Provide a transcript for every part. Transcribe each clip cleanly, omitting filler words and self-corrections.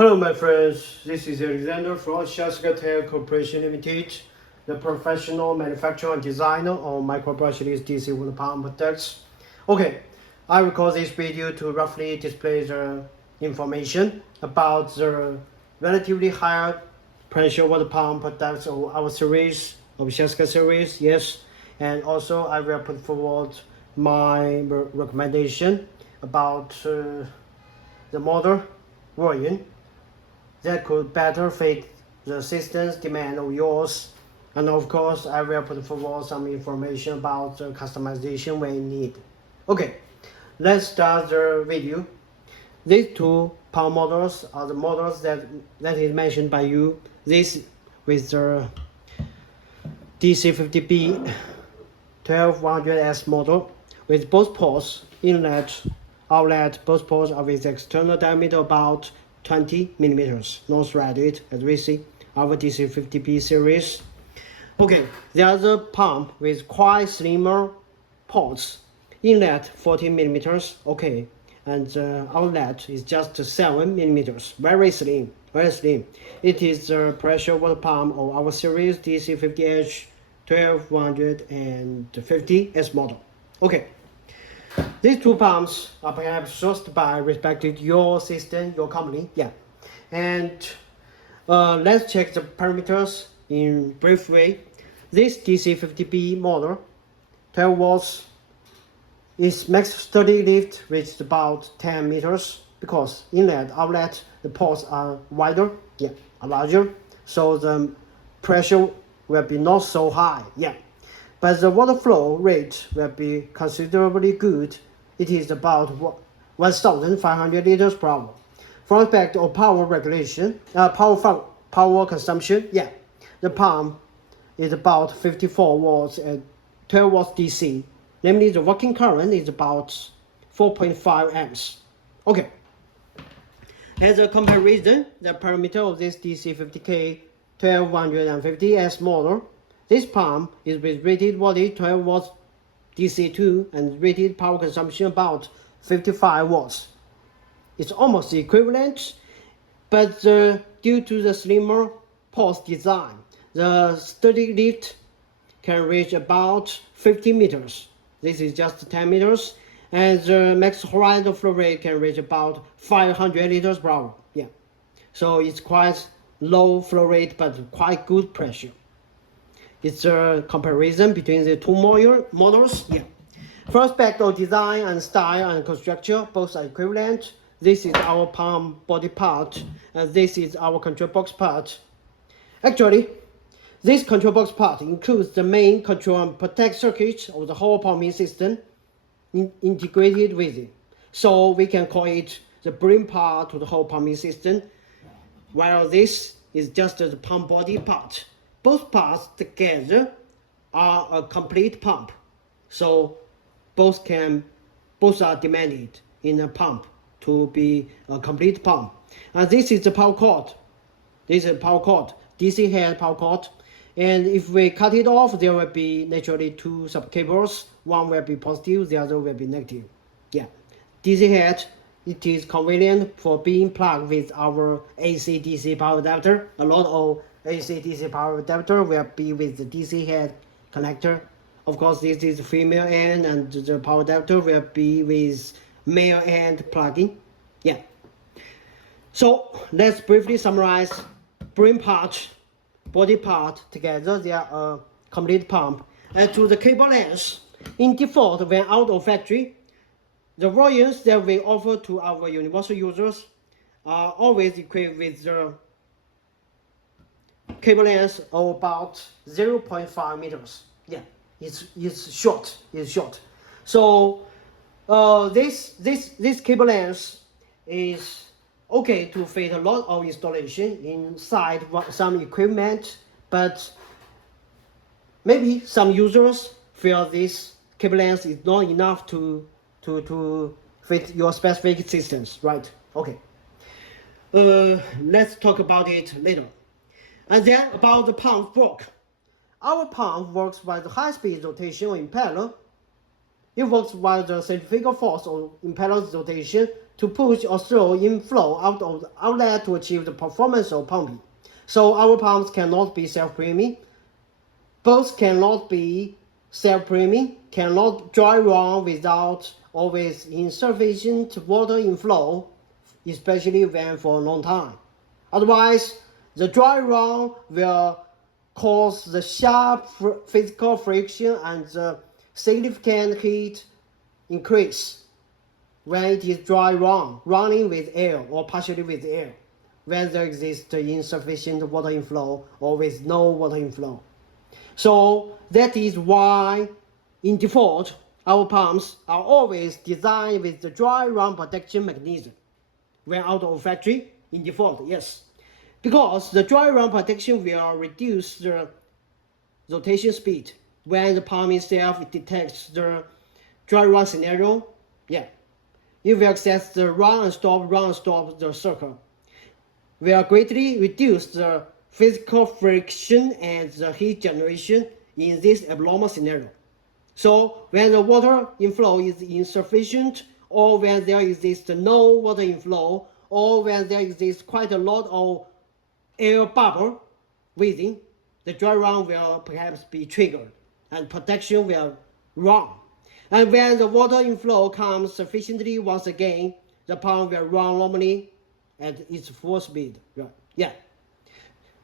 Hello my friends, this is Alexander from SHYSKYTECH Corporation Limited, the professional manufacturer and designer of micro-brushless DC water pump products. Okay, I record this video to roughly display the information about the relatively higher pressure water pump products of our series, of SHYSKY series, yes. And also I will put forward my recommendation about the model version that could better fit the system's demand of yours. And of course, I will put forward some information about the customization we need. Okay, let's start the video. These two pump models are the models that is mentioned by you. This with the DC50B 1200S model with both ports, inlet, outlet. Both ports are with external diameter about 20 millimeters, non-threaded, as we see our DC50B series. Okay, the other pump with quite slimmer ports, inlet 14 millimeters, okay, and the outlet is just 7 millimeters, very slim, very slim. It is the pressure water pump of our series DC50H 1250S model. Okay. These two pumps are perhaps sourced by respected your system, your company, yeah. And let's check the parameters in brief way. This DC50B model, 12 volts, its max sturdy lift reached about 10 meters because inlet, outlet, the ports are wider, yeah, are larger, so the pressure will be not so high, yeah. But the water flow rate will be considerably good. It is about 1,500 liters per hour. From aspect of power regulation, power consumption, yeah, the pump is about 54 watts at 12 watts DC. Namely, the working current is about 4.5 amps. Okay. As a comparison, the parameter of this DC50K 1250S model, this pump is with rated voltage 12 watts DC2 and rated power consumption about 55 watts. It's almost equivalent, but due to the slimmer port design, the sturdy lift can reach about 50 meters. This is just 10 meters, and the max horizontal flow rate can reach about 500 liters per hour. Yeah, so it's quite low flow rate, but quite good pressure. It's a comparison between the two models. Yeah. First aspect of design and style and construction, both are equivalent. This is our pump body part, and this is our control box part. Actually, this control box part includes the main control and protect circuit of the whole pumping system integrated with it. So we can call it the brain part to the whole pumping system, while this is just the pump body part. Both parts together are a complete pump, so both are demanded in a pump to be a complete pump. And this is the power cord. This is power cord, DC head power cord. And if we cut it off, there will be naturally two subcables. One will be positive, the other will be negative. Yeah, DC head. It is convenient for being plugged with our AC/DC power adapter. A lot of AC/DC power adapter will be with the DC head connector. Of course, this is the female end, and the power adapter will be with male end plugging. Yeah. So let's briefly summarize. Brain part, body part together, they are a complete pump. As to the cable length, in default, when out of factory, the versions that we offer to our universal users are always equipped with the cable length of about 0.5 meters. Yeah, it's short. It's short. So this cable length is okay to fit a lot of installation inside some equipment, but maybe some users feel this cable length is not enough to fit your specific systems, right? Okay. Let's talk about it later. And then about the pump work. Our pump works by the high-speed rotation of impeller. It works by the centrifugal force of impeller's rotation to push or throw inflow out of the outlet to achieve the performance of pumping. So our pumps cannot be self-priming. Both cannot be self-priming, cannot dry run without or with insufficient water inflow, especially when for a long time. Otherwise, the dry run will cause the sharp physical friction and the significant heat increase when it is dry run, running with air or partially with air, when there exists insufficient water inflow or with no water inflow. So that is why, in default, our pumps are always designed with the dry run protection mechanism. When out of factory, in default, yes. Because the dry run protection will reduce the rotation speed when the pump itself detects the dry run scenario. Yeah, it will access the run and stop the circle. Will greatly reduce the physical friction and the heat generation in this abnormal scenario. So when the water inflow is insufficient, or when there exists no water inflow, or when there exists quite a lot of air bubble within, the dry run will perhaps be triggered and protection will run. And when the water inflow comes sufficiently once again, the pump will run normally at its full speed. Yeah.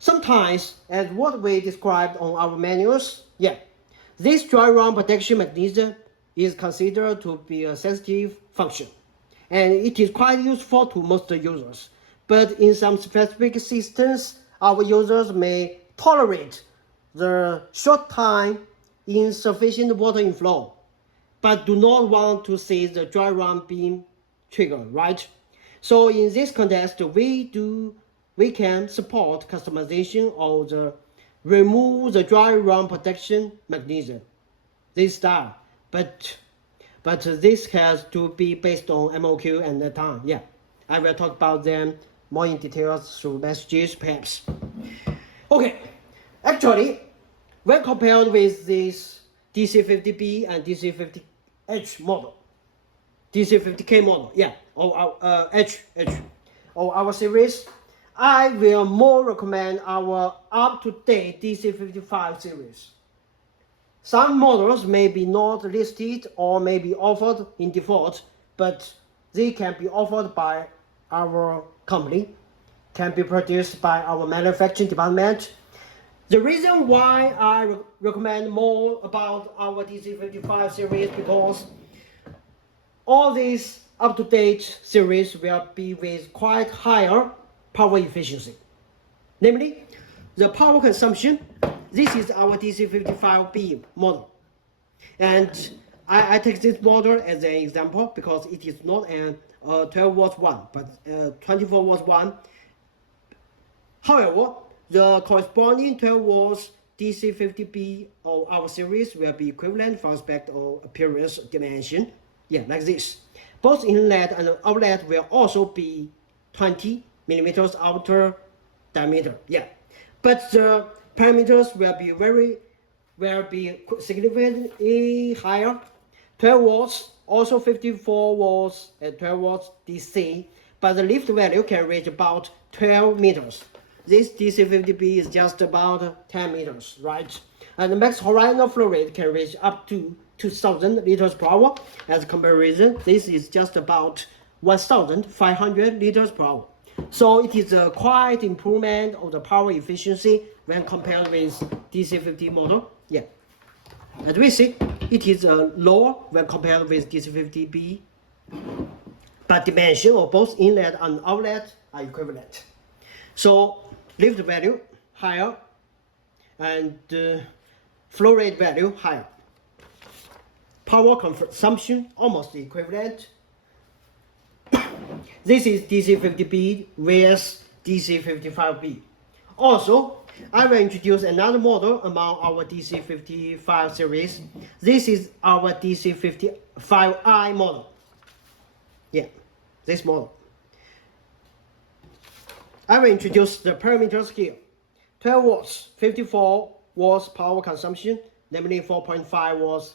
Sometimes, as what we described on our manuals, this dry run protection mechanism is considered to be a sensitive function, and it is quite useful to most users. But in some specific systems, our users may tolerate the short time insufficient water inflow, but do not want to see the dry run being triggered, right? So in this context, we can support customization of the remove the dry run protection mechanism, this style, but this has to be based on MOQ and the time. Yeah, I will talk about them more in details through messages perhaps. Okay, actually, when compared with this DC50B and DC50H model, DC50K model, or our H, or our series, I will more recommend our up-to-date DC55 series. Some models may be not listed or may be offered in default, but they can be offered by our company, can be produced by our manufacturing department. The reason why I recommend more about our DC55 series because all these up-to-date series will be with quite higher power efficiency. Namely, the power consumption, this is our DC55B model. And I take this model as an example because it is not a 12 watts one, but 24 watts one. However, the corresponding 12 watts DC50B of our series will be equivalent from aspect of appearance dimension. Like this. Both inlet and outlet will also be 20 millimeters outer diameter. But the parameters will be significantly higher. 12 watts, also 54 watts and 12 watts DC, but the lift value can reach about 12 meters. This DC50B is just about 10 meters, right? And the max horizontal flow rate can reach up to 2,000 liters per hour. As comparison, this is just about 1,500 liters per hour. So it is a quite improvement of the power efficiency when compared with DC50 model. As we see, it is lower when compared with DC50B, but dimension of both inlet and outlet are equivalent. So lift value higher and flow rate value higher. Power consumption almost equivalent. This is DC50B with DC55B. Also, I will introduce another model among our DC55 series. This is our DC55I model. This model. I will introduce the parameters here. 12 watts, 54 watts power consumption, namely 4.5 watts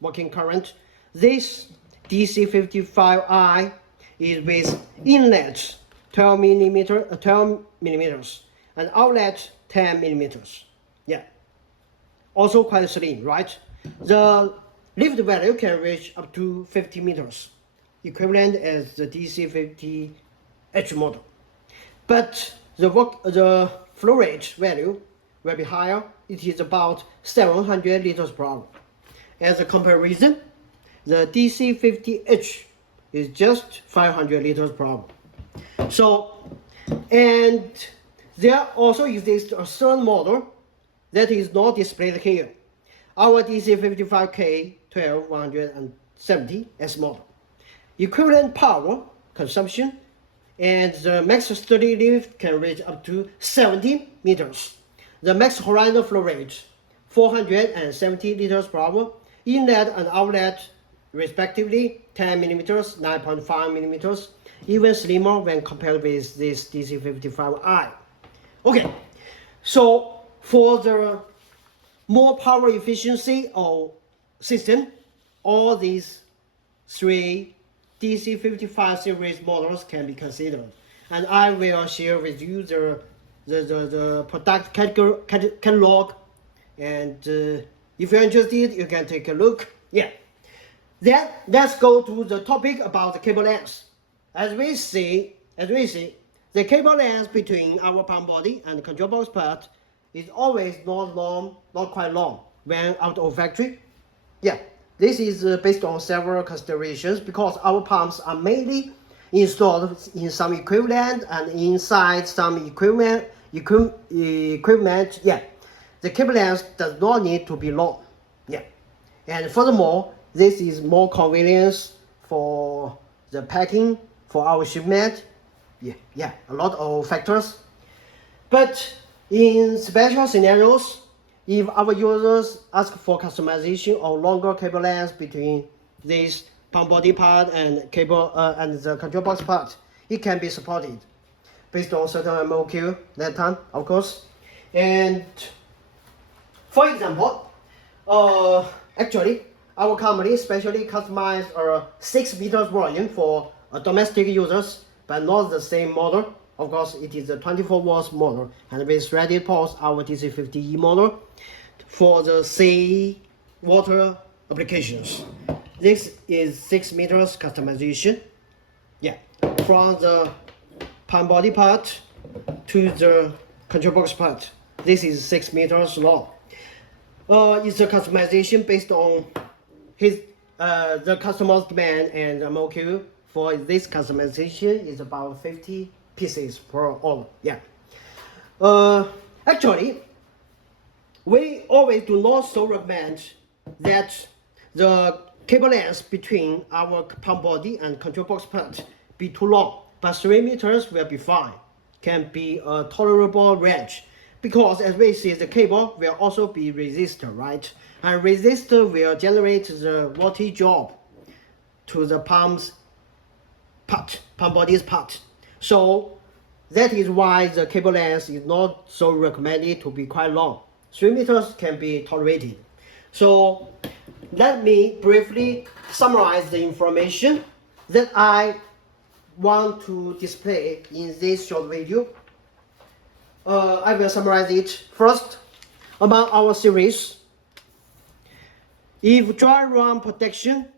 working current. This DC55I is with inlet 12 millimeters and outlet 10 millimeters. Yeah, also quite slim, right? The lift value can reach up to 50 meters, equivalent as the DC50H model. But the flow rate value will be higher. It is about 700 liters per hour. As a comparison, the DC50H is just 500 liters per hour. So, and there also exists a third model that is not displayed here. Our DC55K 12170S model. Equivalent power consumption and the max steady lift can reach up to 70 meters. The max horizontal flow rate 470 liters per hour. Inlet and outlet respectively 10 millimeters, 9.5 millimeters, even slimmer when compared with this DC55i. Okay, so for the more power efficiency of system, all these three DC55 series models can be considered. And I will share with you the product catalog, and if you're interested, you can take a look. Yeah. Then let's go to the topic about the cable length. As we see, the cable length between our pump body and the control box part is always not quite long when out of factory. Yeah, this is based on several considerations because our pumps are mainly installed in some equipment and inside some equipment. Yeah, the cable length does not need to be long. Yeah, and furthermore, this is more convenience for the packing for our shipment. Yeah, a lot of factors. But in special scenarios, if our users ask for customization or longer cable lengths between this pump body part and cable and the control box part, it can be supported based on certain MOQ that time, of course. And for example, actually, our company specially customized a 6 meters volume for domestic users, but not the same model. Of course, it is a 24 volts model and with threaded ports, our DC50E model for the sea water applications. This is 6 meters customization. Yeah, from the pump body part to the control box part. This is 6 meters long. It's a customization based on the customer's demand, and MOQ for this customization is about 50 pieces per order. Yeah. Actually, we always do not so recommend that the cable length between our pump body and control box part be too long, but 3 meters will be fine, can be a tolerable range, because as we see, the cable will also be resistor, right? And resistor will generate the voltage drop to the pump body's part. So that is why the cable length is not so recommended to be quite long. 3 meters can be tolerated. So let me briefly summarize the information that I want to display in this short video. I will summarize it. First, among our series, if dry run protection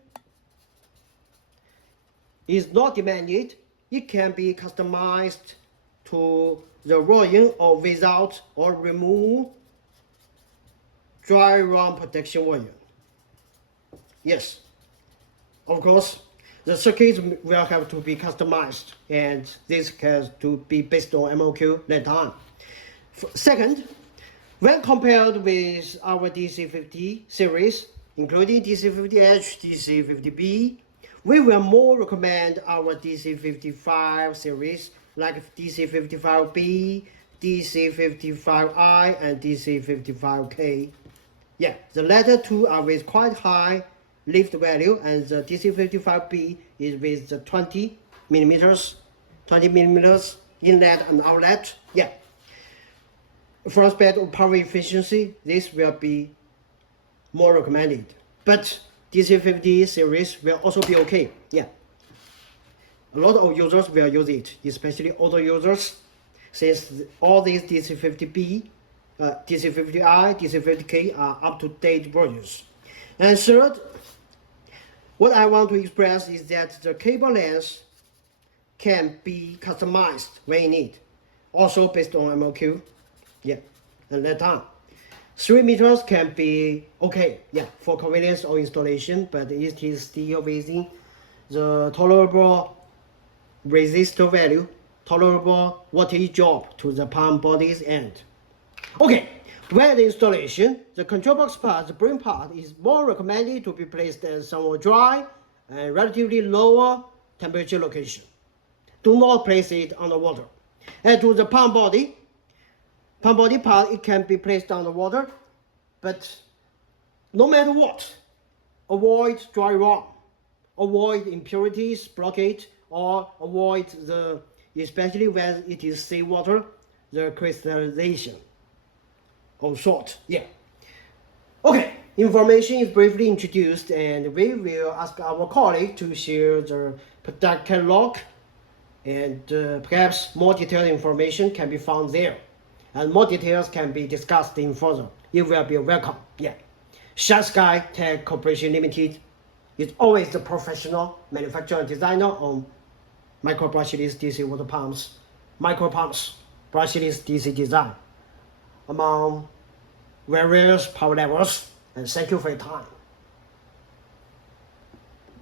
is not demanded, it can be customized to the volume or without or remove dry run protection volume. Yes, of course, the circuit will have to be customized, and this has to be based on MOQ that time. Second, when compared with our DC50 series, including DC50H, DC50B, we will more recommend our DC55 series like DC55B, DC55I, and DC55K. Yeah, the latter two are with quite high lift value, and the DC55B is with the 20 millimeters inlet and outlet. Yeah. For aspect of power efficiency, this will be more recommended. But DC50 series will also be okay. Yeah. A lot of users will use it, especially older users, since all these DC50B, DC50I, DC50K are up-to-date versions. And third, what I want to express is that the cable length can be customized when you need, also based on MOQ. Yeah, and that time. 3 meters can be okay, yeah, for convenience or installation, but it is still within the tolerable resistor value, tolerable voltage drop to the pump body's end. Okay, when the installation, the control box part, the brain part, is more recommended to be placed at somewhat dry and relatively lower temperature location. Do not place it on the water. And to the pump body part, it can be placed on the water, but no matter what, avoid dry run, avoid impurities, blockage, or avoid the, especially when it is seawater, the crystallization of salt. Yeah. Okay, information is briefly introduced, and we will ask our colleague to share the product catalog, and perhaps more detailed information can be found there, and more details can be discussed in further. You will be welcome. Yeah. SHYSKYTECH Corporation Limited is always the professional manufacturer and designer on micro brushless DC water pumps, micro pumps, brushless DC design, among various power levels. And thank you for your time.